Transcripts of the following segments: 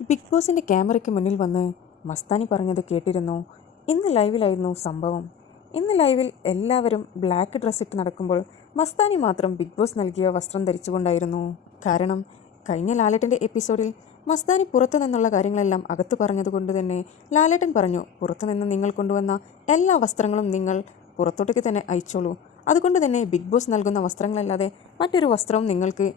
Big ബോസിൻ്റെ ക്യാമറയ്ക്ക് മുന്നിൽ വന്ന് മസ്താനി പറഞ്ഞത് കേട്ടിരുന്നു. ഇന്ന് ലൈവിലായിരുന്നു സംഭവം. ഇന്ന് ലൈവിൽ എല്ലാവരും ബ്ലാക്ക് ഡ്രസ്സ് ഇട്ട് നടക്കുമ്പോൾ മസ്താനി മാത്രം ബിഗ് ബോസ് നൽകിയ വസ്ത്രം ധരിച്ചുകൊണ്ടായിരുന്നു. കാരണം കഴിഞ്ഞ ലാലേട്ടൻ്റെ എപ്പിസോഡിൽ മസ്താനി പുറത്തു നിന്നുള്ള കാര്യങ്ങളെല്ലാം അകത്ത് പറഞ്ഞതുകൊണ്ട് തന്നെ ലാലേട്ടൻ പറഞ്ഞു, പുറത്തുനിന്ന് നിങ്ങൾ കൊണ്ടുവന്ന എല്ലാ വസ്ത്രങ്ങളും നിങ്ങൾ പുറത്തോട്ടേക്ക് തന്നെ അയച്ചോളൂ. അതുകൊണ്ട് തന്നെ ബിഗ് ബോസ് നൽകുന്ന വസ്ത്രങ്ങളല്ലാതെ മറ്റൊരു വസ്ത്രവും നിങ്ങൾക്ക്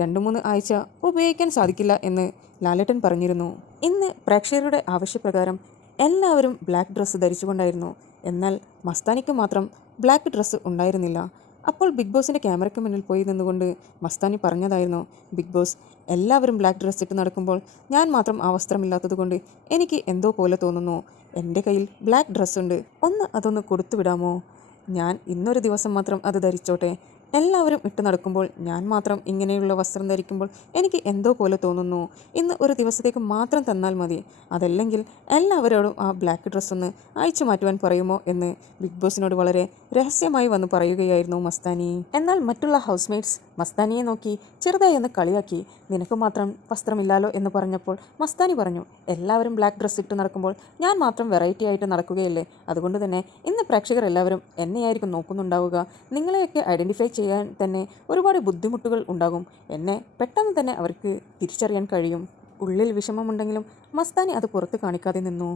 2-3 ആഴ്ച ഉപയോഗിക്കാൻ സാധിക്കില്ല എന്ന് ലാലേട്ടൻ പറഞ്ഞിരുന്നു. ഇന്ന് പ്രേക്ഷകരുടെ ആവശ്യപ്രകാരം എല്ലാവരും ബ്ലാക്ക് ഡ്രസ്സ് ധരിച്ചുകൊണ്ടായിരുന്നു. എന്നാൽ മസ്താനിക്ക് മാത്രം ബ്ലാക്ക് ഡ്രസ്സ് ഉണ്ടായിരുന്നില്ല. അപ്പോൾ ബിഗ് ബോസിൻ്റെ ക്യാമറയ്ക്ക് മുന്നിൽ പോയി നിന്നുകൊണ്ട് മസ്താനി പറഞ്ഞതായിരുന്നു, ബിഗ് ബോസ് എല്ലാവരും ബ്ലാക്ക് ഡ്രസ്സ് ഇട്ട് നടക്കുമ്പോൾ ഞാൻ മാത്രം ആ വസ്ത്രമില്ലാത്തത് കൊണ്ട് എനിക്ക് എന്തോ പോലെ തോന്നുന്നു. എൻ്റെ കയ്യിൽ ബ്ലാക്ക് ഡ്രസ്സുണ്ട്, അതൊന്ന് കൊടുത്തു വിടാമോ? ഞാൻ ഇന്നൊരു ദിവസം മാത്രം അത് ധരിച്ചോട്ടെ. എല്ലാവരും ഇട്ട് നടക്കുമ്പോൾ ഞാൻ മാത്രം ഇങ്ങനെയുള്ള വസ്ത്രം ധരിക്കുമ്പോൾ എനിക്ക് എന്തോ പോലെ തോന്നുന്നു. ഇന്ന് ഒരു ദിവസത്തേക്ക് മാത്രം തന്നാൽ മതി. അതല്ലെങ്കിൽ എല്ലാവരോടും ആ ബ്ലാക്ക് ഡ്രസ്സൊന്ന് അയച്ചു മാറ്റുവാൻ പറയുമോ എന്ന് ബിഗ് ബോസിനോട് വളരെ രഹസ്യമായി വന്ന് പറയുകയായിരുന്നു മസ്താനി. എന്നാൽ മറ്റുള്ള ഹൗസ്മേറ്റ്സ് മസ്താനിയെ നോക്കി ചെറുതായി ഒന്ന് കളിയാക്കി. നിനക്ക് മാത്രം വസ്ത്രമില്ലാലോ എന്ന് പറഞ്ഞപ്പോൾ മസ്താനി പറഞ്ഞു, എല്ലാവരും ബ്ലാക്ക് ഡ്രസ്സ് ഇട്ട് നടക്കുമ്പോൾ ഞാൻ മാത്രം വെറൈറ്റി ആയിട്ട് നടക്കുകയല്ലേ. അതുകൊണ്ട് തന്നെ ഇന്ന് പ്രേക്ഷകർ എല്ലാവരും എന്നെയായിരിക്കും നോക്കുന്നുണ്ടാവുക. നിങ്ങളെയൊക്കെ ഐഡൻറ്റിഫൈ ചെയ്യാൻ തന്നെ ഒരുപാട് ബുദ്ധിമുട്ടുകൾ ഉണ്ടാകും. എന്നെ പെട്ടെന്ന് തന്നെ അവർക്ക് തിരിച്ചറിയാൻ കഴിയും. ഉള്ളിൽ വിഷമമുണ്ടെങ്കിലും മസ്താനി അത് പുറത്ത് കാണിക്കാതെ നിന്നു.